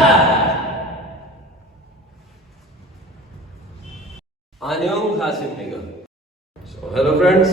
Hello friends,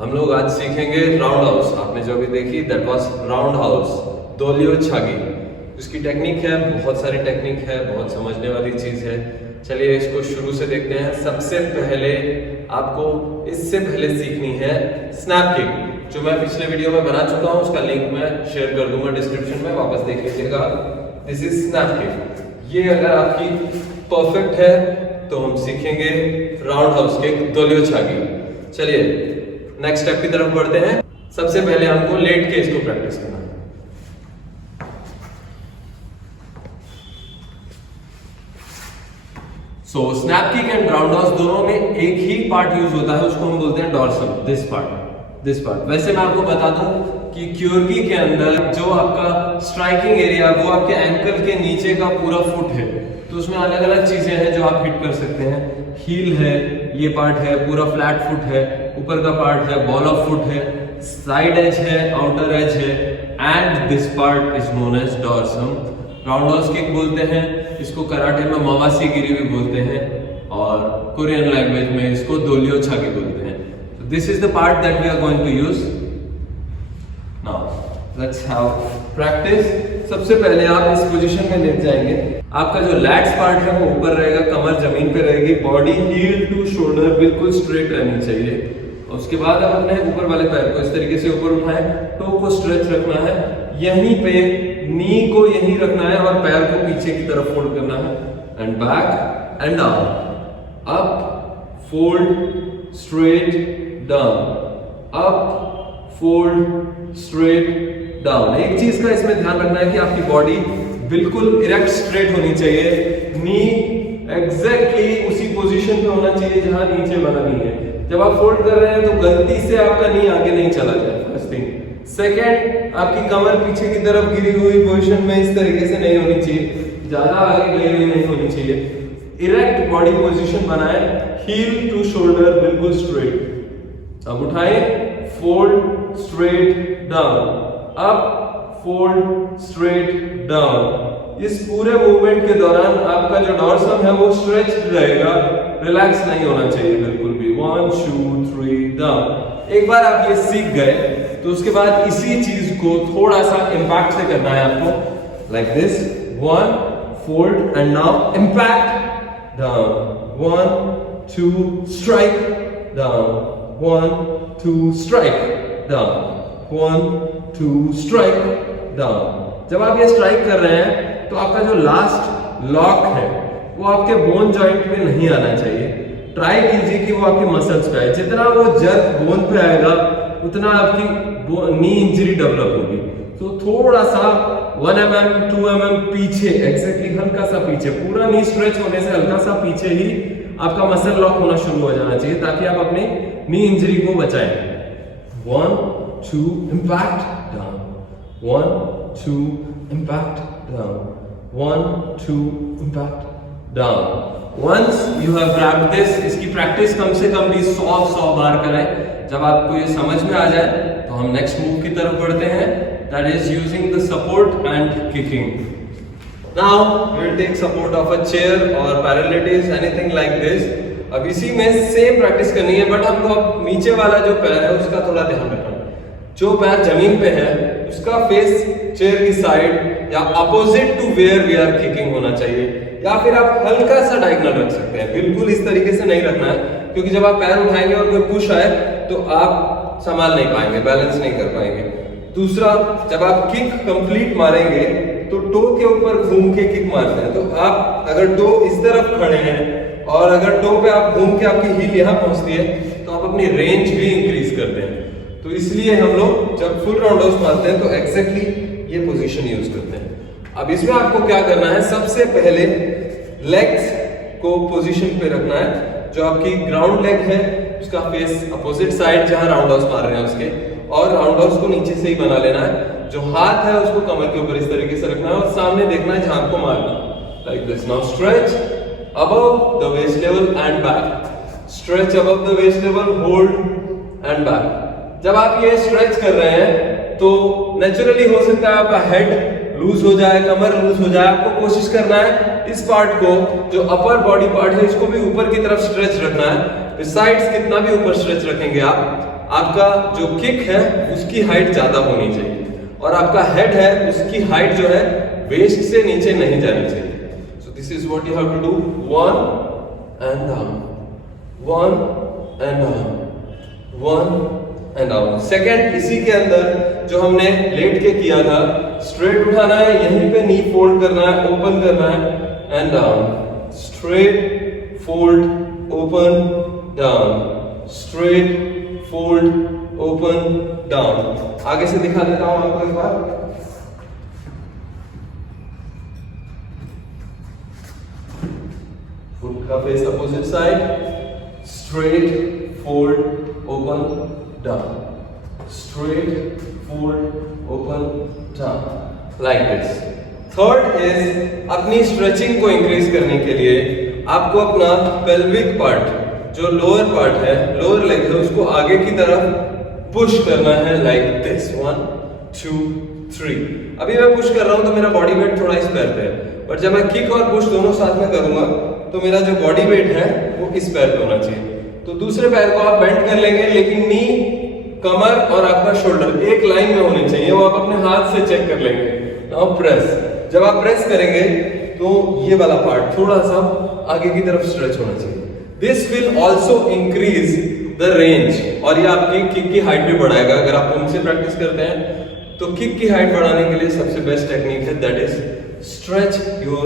हम लोग आज सीखेंगे राउंड हाउस। आपने जो भी देखी दैट वाज राउंड हाउस, दोलियो छागी। इसकी टेक्निक है, बहुत सारी टेक्निक है, बहुत समझने वाली चीज है। चलिए इसको शुरू से देखते हैं। सबसे पहले आपको इससे पहले सीखनी है स्नैप किक, जो मैं पिछले वीडियो में बना चुका हूं। उसका लिंक मैं शेयर कर दूंगा डिस्क्रिप्शन में, वापस देख लीजिएगा। This is snap kick. ये अगर आपकी परफेक्ट है तो हम सीखेंगे राउंड हाउस किक, दोलियो छागी। चलिए नेक्स्ट स्टेप की तरफ बढ़ते हैं। सबसे पहले हमको लेट के इसको प्रैक्टिस करना है। So snap kick and roundhouse दोनों में एक ही पार्ट यूज होता है, उसको हम बोलते हैं डॉर्सम। This part. वैसे मैं आपको बता दूं कि क्योरगी के अंदर जो आपका स्ट्राइकिंग एरिया वो आपके एंकल के नीचे का पूरा फुट है, तो उसमें अलग अलग चीजें हैं जो आप हिट कर सकते हैं। हील है, ये पार्ट है, पूरा फ्लैट फुट है, ऊपर का पार्ट है, बॉल ऑफ फुट है, साइड एज है, आउटर एज है, and this part is known as dorsum. Roundhouse kick बोलते हैं इसको, कराटे में मवासी गिरी भी बोलते हैं, और कोरियन लैंग्वेज में इसको दोलियो छागी बोलते हैं। This is the part that we are going to use now. Let's have practice. सबसे पहले आप इस पोजीशन में लेट जाएंगे। आपका जो लैट्स पार्ट है वो ऊपर रहेगा, कमर जमीन पे रहेगी, बॉडी हील टू शोल्डर बिल्कुल स्ट्रेट रहनी चाहिए। और उसके बाद आप अपने ऊपर वाले पैर को इस तरीके से ऊपर उठाएं, टो को स्ट्रेच रखना है, यहीं पे नी को यहीं रखना है और पैर को पीछे की तरफ फोल्ड करना है, and back and down, up fold straight down, up fold straight down. एक चीज का इसमें ध्यान रखना है कि आपकी बॉडी बिल्कुल इरेक्ट स्ट्रेट होनी चाहिए, नी एग्जैक्टली उसी पोजीशन पे होना चाहिए जहां नीचे वाला नी है। जब आप फोल्ड कर रहे हैं तो गलती से आपका नी आगे नहीं चला जाए, फर्स्ट थिंग। सेकंड, आपकी कमर पीछे की तरफ गिरी हुई पोजीशन में इस तरीके से नहीं होनी चाहिए, ज्यादा आगे गई हुई नहीं होनी चाहिए। इरेक्ट बॉडी पोजीशन बनाएं, हील टू शोल्डर बिल्कुल स्ट्रेट। अब उठाएं, fold straight down, up fold straight down. इस पूरे मूवमेंट के दौरान आपका जो डॉर्सम है वो स्ट्रेच्ड रहेगा, रिलैक्स नहीं होना चाहिए बिल्कुल भी। 1 2 3 डाउन। एक बार आप ये सीख गए तो उसके बाद इसी चीज को थोड़ा सा इंपैक्ट से करना है आपको, like this. 1 fold and now impact down, 1 2 strike down, 1 2 strike down, 1 2 strike down. जब आप ये स्ट्राइक कर रहे हैं तो आपका जो लास्ट लॉक है वो आपके बोन जॉइंट में नहीं आना चाहिए। ट्राई कीजिए कि वो आपके मसल्स पे आए। जितना वो जर्क बोन पे आएगा उतना आपकी नी इंजरी डेवलप होगी। तो थोड़ा सा 1 mm 2 mm पीछे, एग्जैक्टली हल्का सा पीछे, पूरा नी स्ट्रेच होने से हल्का सा पीछे ही आपका मसल लॉक होना शुरू हो जाना चाहिए, ताकि आप अपने नी इंजरी को बचाएं। 1 2 impact down, 1 2 impact down, 1 2 impact down. Once you have grabbed this, इसकी प्रैक्टिस कम से कम भी 100 बार करें। जब आपको ये समझ में आ जाए तो हम नेक्स्ट मूव की तरफ बढ़ते हैं, that is using the support and kicking. Now we will take support of a chair or parallels, anything like this. अब इसी में सेम प्रैक्टिस करनी है, बट हमको अब नीचे वाला जो पैर है उसका थोड़ा ध्यान रखना है। जो पैर जमीन पे है उसका फेस चेयर की साइड या opposite to where we are kicking होना चाहिए, या फिर आप हल्का सा डायगोनल रख सकते हैं। बिल्कुल इस तरीके से नहीं रखना है, क्योंकि जब आप पैर उठाएंगे और कोई पुश आए तो आप संभाल नहीं पाएंगे, बैलेंस नहीं कर पाएंगे। दूसरा, जब आप किक कंप्लीट मारेंगे तो टो के ऊपर घूम के किक मारते हैं। तो आप अगर टो इस तरफ खड़े हैं और अगर टो पे आप घूम के आपकी हील यहाँ पहुंचती है तो आप अपनी रेंज भी इंक्रीज करते हैं। तो इसलिए हम लोग जब फुल राउंड हाउस मारते हैं तो एग्जैक्टली ये पोजीशन यूज करते हैं। अब इसमें आपको क्या करना है, सबसे पहले लेग्स को पोजीशन पे रखना है। जो आपकी ग्राउंड लेग है उसका फेस अपोजिट साइड जहां राउंड हाउस मार रहे हैं उसके, और राउंड हाउस को नीचे से ही बना लेना है। जो हाथ है उसको कमर के ऊपर इस तरीके से रखना है और सामने देखना है जहां आपको मारना, like this. Now stretch above the waist level and back, stretch above the waist level, hold and back. जब आप ये स्ट्रेच कर रहे हैं तो नेचुरली हो सकता है आपका हेड लूज हो जाए, कमर लूज हो जाए, आपको कोशिश करना है इस पार्ट को, जो अपर बॉडी पार्ट है, इसको भी ऊपर की तरफ स्ट्रेच रखना है। साइड्स कितना भी ऊपर स्ट्रेच रखेंगे आप, आपका जो किक है उसकी हाइट ज्यादा होनी चाहिए, और आपका हेड है उसकी हाइट जो है वेस्ट से नीचे नहीं जानी चाहिए। So this is what you have to do, 1 and down, 1 and down, 1 and down। Second, इसी के अंदर जो हमने लेट के किया था, स्ट्रेट उठाना है, यहीं पे नी फोल्ड करना है, ओपन करना है, and down, straight fold open down, straight fold open down. आगे से दिखा देता हूं आपको एक बार। फुट का face opposite side, straight fold open down, straight fold open down, like this. Third is, अपनी स्ट्रेचिंग को इंक्रीज करने के लिए आपको अपना पेल्विक पार्ट, जो लोअर पार्ट है, लोअर लेग है, उसको आगे की तरफ पुश करना है, लाइक दिस, 1 2 3। अभी मैं पुश कर रहा हूं तो मेरा बॉडी वेट थोड़ा इस पैर पे है, बट जब मैं किक और पुश दोनों साथ में करूंगा तो मेरा जो बॉडी वेट है वो इस पैर पे होना चाहिए। तो दूसरे पैर को आप बेंड कर लेंगे, लेकिन नी, कमर और आपका शोल्डर एक लाइन में होने चाहिए, वो आप अपने हाथ से चेक कर लेंगे। नाउ प्रेस, जब आप प्रेस करेंगे तो ये वाला पार्ट थोड़ा सा आगे की तरफ स्ट्रेच होना चाहिए। This will also increase the range, और ये आपकी किक की हाइट भी बढ़ाएगा। अगर आप पूम से प्रैक्टिस करते हैं तो किक की हाइट बढ़ाने के लिए सबसे बेस्ट टेक्निक है, that is stretch your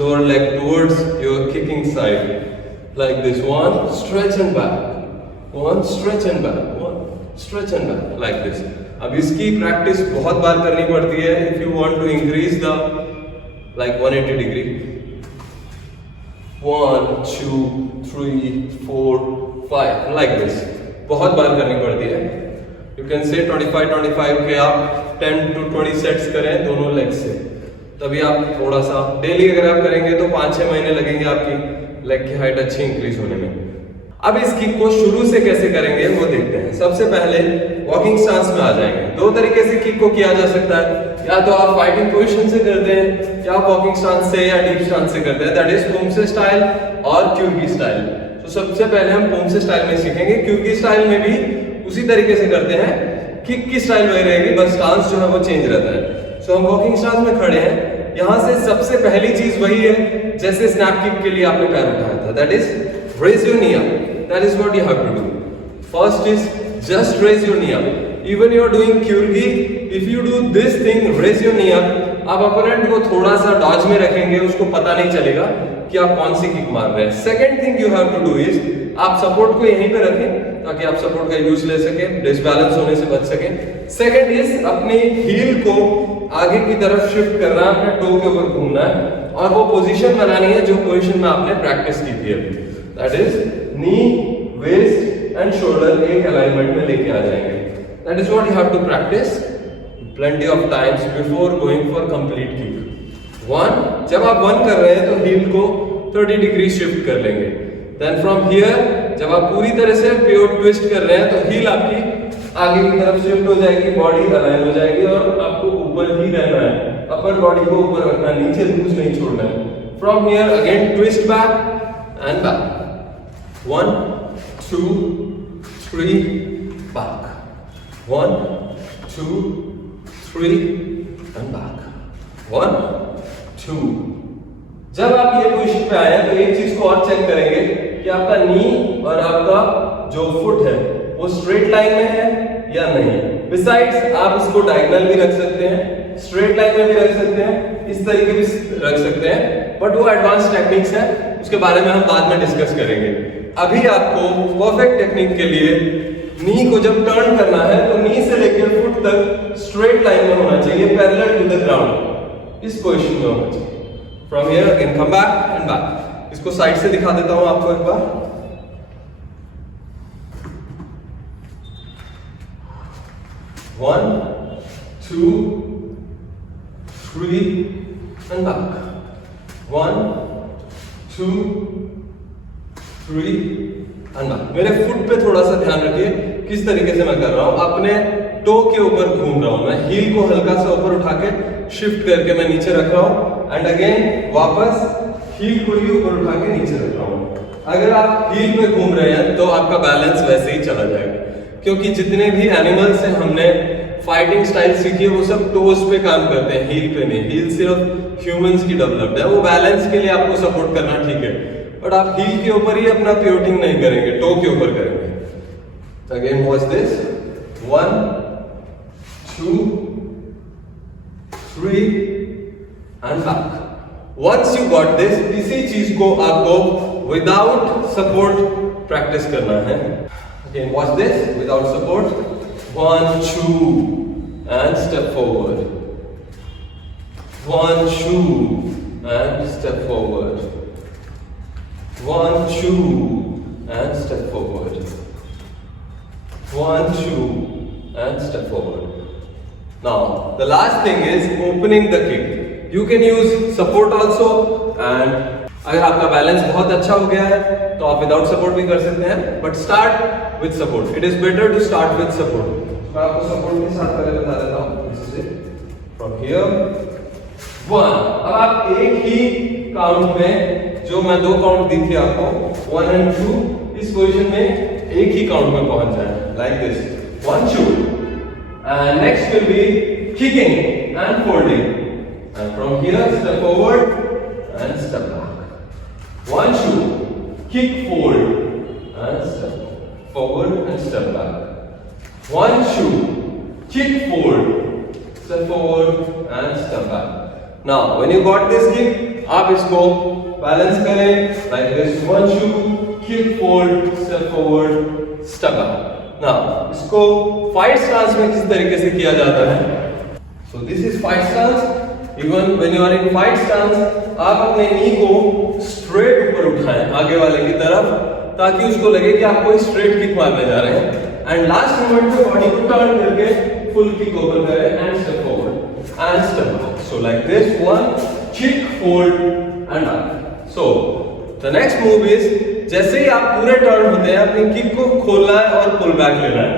lower leg towards your kicking side, like this, 1 stretch and back, 1 stretch and back, 1 stretch and back, like this। अब इसकी प्रैक्टिस बहुत बार करनी पड़ती है if you want to increase the like 180 degree, 1 2 3 4 5, like this, बहुत बार करनी पड़ती है। You can say 25 के आप 10 to 20 सेट्स करें दोनों लेग से, तभी आप थोड़ा सा डेली अगर आप करेंगे तो 5-6 महीने लगेंगे आपकी लेग की हाइट अच्छी इंक्रीज होने में। अब इस किक को शुरू से कैसे करेंगे वो देखते हैं। सबसे पहले वॉकिंग स्टांस में आ जाएंगे। दो तरीके से किक को किया जा सकता है, या तो आप फाइटिंग पोजीशन से करते हैं, या आप वॉकिंग स्टांस से या डीप स्टांस से करते हैं, दैट इज पोमसे स्टाइल और क्यूर्गी स्टाइल। तो सबसे पहले हम पोमसे स्टाइल में सीखेंगे। क्यूर्गी स्टाइल में भी उसी तरीके से करते हैं, किक की स्टाइल वही रहेगी, बस स्टांस जो है वो चेंज रहता है। सो हम वॉकिंग स्टांस में खड़े हैं, यहां से सबसे पहली चीज वही है जैसे स्नैप किक के लिए आपने पैर उठाया था, that is raise your knee up, that is what you have to do. First is just raise your knee up. Even you are doing kyorugi, if you do this thing, raise your knee up, आप opponent को थोड़ा सा Dodge में रखेंगे, उसको पता नहीं चलेगा कि आप कौन सी किक मार रहे हैं। Second thing you have to do is, आप सपोर्ट को यहीं पे रखें ताकि आप सपोर्ट का यूज ले सकें, डिसबैलेंस होने से बच सकें। सेकंड इज, अपनी हील को आगे की तरफ शिफ्ट करना है, अपने टो के ऊपर घूमना है, और वो पोजीशन बनानी है जो पोजीशन में आपने प्रैक्टिस की थी अभी, that is knee, waist and shoulder एक अलाइनमेंट में लेके आ जाएंगे। That is what you have to practice plenty of times before going for complete kick। 1, जब आप 1 कर रहे हैं तो हील को 30 डिग्री शिफ्ट कर लेंगे। देन फ्रॉम हियर जब आप पूरी तरह से प्योर ट्विस्ट कर रहे हैं तो हील आपकी आगे की तरफ शिफ्ट हो जाएगी, बॉडी अलाइन हो जाएगी, और आपको ऊपर ही रहना है, अपर बॉडी को ऊपर रखना है, नीचे लूज नहीं छोड़ना है। From here again twist back and back, 1 2 3 back, 1 2 3 and back, 1 2। जब आप ये पोजीशन पे आए हैं तो एक चीज को और चेक करेंगे कि आपका नी और आपका जो फुट है वो स्ट्रेट लाइन में है या नहीं। बिसाइड्स आप इसको डायगोनल भी रख सकते हैं, स्ट्रेट लाइन में भी रख सकते हैं, इस तरीके भी रख सकते हैं, बट वो एडवांस टेक्निक्स है, उसके बारे में हम बाद में डिस्कस करेंगे। अभी आपको परफेक्ट टेक्निक के लिए नी को जब टर्न करना है तो नी से लेकर फुट तक स्ट्रेट लाइन में होना चाहिए, पैरेलल टू द ग्राउंड, इस पोजीशन में होना चाहिए। From here again come back and back. इसको साइड से दिखा देता हूं आपको एक बार। 1 2 3 and back, 1 2 3 and back। मेरे फुट पे थोड़ा सा ध्यान रखिए किस तरीके से मैं कर रहा हूं, अपने टो के ऊपर घूम रहा हूं, मैं हील को हल्का सा ऊपर उठा के शिफ्ट करके मैं नीचे रख रहा हूं एंड अगेन वापस हील को ही ऊपर उठा के नीचे रख रहा हूं। अगर आप हील पे घूम रहे हैं तो आपका बैलेंस वैसे ही चला जाएगा, क्योंकि जितने भी एनिमल्स से हमने फाइटिंग स्टाइल सीखी है वो सब टोज पे काम करते हैं, हील पे नहीं। हील सिर्फ ह्यूमंस की डेवलप्ड है, वो बैलेंस के लिए आपको सपोर्ट करना ठीक है, बट आप हील के ऊपर ही अपना प्योटिंग नहीं करेंगे, टो के ऊपर करेंगे। Again watch this, 1 2 3 and back. Once you got this, इसी चीज को आपको विदाउट सपोर्ट प्रैक्टिस करना है। Again watch this, without support, 1 2 and step forward, 1 2 and step forward, 1 2 and step forward, 1 2 and step forward. Now the last thing is opening the kick. You can use support also, and अगर आपका balance बहुत अच्छा हो गया है तो आप without support भी कर सकते हैं, but start with support. It is better to start with support. मैं आपको सपोर्ट के साथ पहले बता देता हूं, जैसे फ्रॉम हियर 1। अब आप एक ही काउंट में, जो मैं 2 काउंट दी थी आपको 1 and 2, इस पोजीशन में एक ही काउंट में पहुंच जाए, like this 1 2 and next will be kicking and folding, and from here step forward and step back, 1 2 kick, fold and step forward and step back, 1 2 kick, fold, step forward and step back. Now when you got this kick, आप इसको balance करें like this, 1 2 kick, fold, step forward, step back. Now इसको fight stance में किस तरीके से किया जाता है? So this is fight stance. Even when you are in fight stance, आप अपने नी को स्ट्रेट ऊपर उठाएं आगे वाले की तरफ, ताकि उसको लगे कि आप कोई स्ट्रेट किक मारने जा रहे हैं, एंड लास्ट मोमेंट में बॉडी को टर्न करके फुल किक ओपन करें and step forward and step back. So like this, 1 kick, fold and back. So the next move is, जैसे ही आप पूरे टर्न होते हैं अपनी किक को खोलना है और पुल बैक लेना है।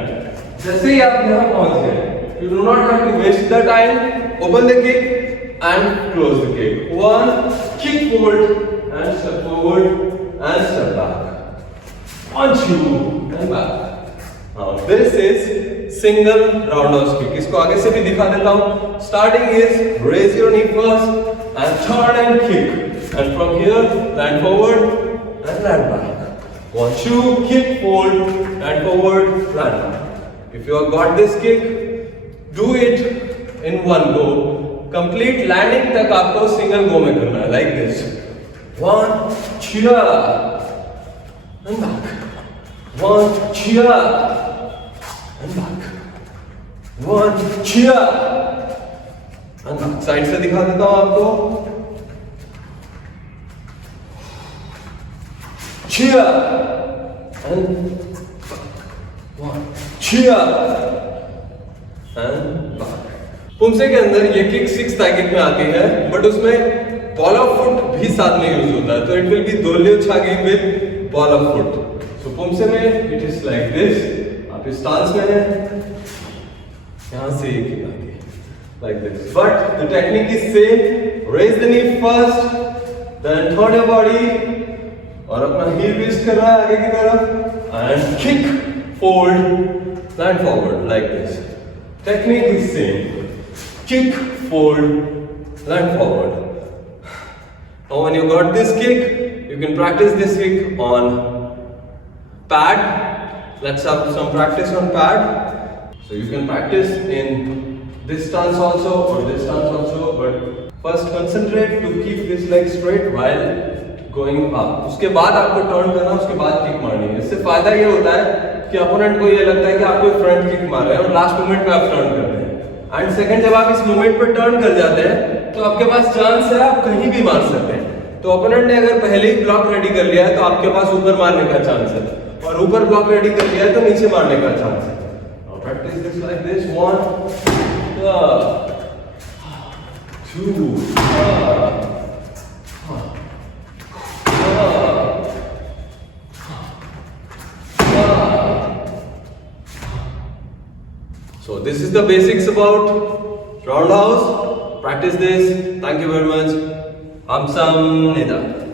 जैसे ही आप यहां पहुंच गए, you do not have to waste the time, open the kick and close the kick, 1 kick, fold and step forward and step back, 1 2 and back. Now this is single roundhouse kick. इसको आगे से भी दिखा देता हूँ। Starting is raise your knee first and turn and kick, and from here land forward and land back, 1 2 kick, fold and forward, land back. If you have got this kick, do it in one go. Complete landing तक आपको single go में करना है, like this, 1 2 and back, 1 2 and back, 1 2 and back. Side से दिखा देता हूं आपको, 2 and 1 2 and back. पुमसे के अंदर ये किक 6 पैकेट में आती है, बट उसमें बॉल ऑफ फुट भी साथ में यूज होता है, तो it will be dollyo chagi with ball of foot. So poomsae में इट इज लाइक दिस, आप इस स्टांस में हैं, यहां से ये किक आती है like this, but the technique is same. Raise the knee first, then turn your body और अपना हील ट्विस्ट कर रहा है आगे की तरफ, and kick, fold, land forward like this. Technique is same, kick, fold, land forward. Now when you got this kick, you can practice this kick on pad. Let's have some practice on pad. So you can practice in this stance also or this stance also, but first concentrate to keep this leg straight while going up. उसके बाद आपको turn करना, उसके बाद kick मारनी है। इससे फायदा ये होता है कि अपोनेंट को ये लगता है कि आप कोई फ्रंट किक मार रहे हैं और लास्ट मोमेंट पे आप टर्न कर रहे हैं, एंड सेकंड जब आप इस मूवमेंट पर टर्न कर जाते हैं तो आपके पास चांस है आप कहीं भी मार सकते हैं। तो ओपोनेंट ने अगर पहले ही ब्लॉक रेडी कर लिया है तो आपके पास ऊपर मारने का चांस है, और ऊपर ब्लॉक रेडी कर लिया है तो नीचे मारने का चांस है। Now practice this like this, 1 2 1 So this is the basics about roundhouse. Practice this. Thank you very much. Hamsam Nida.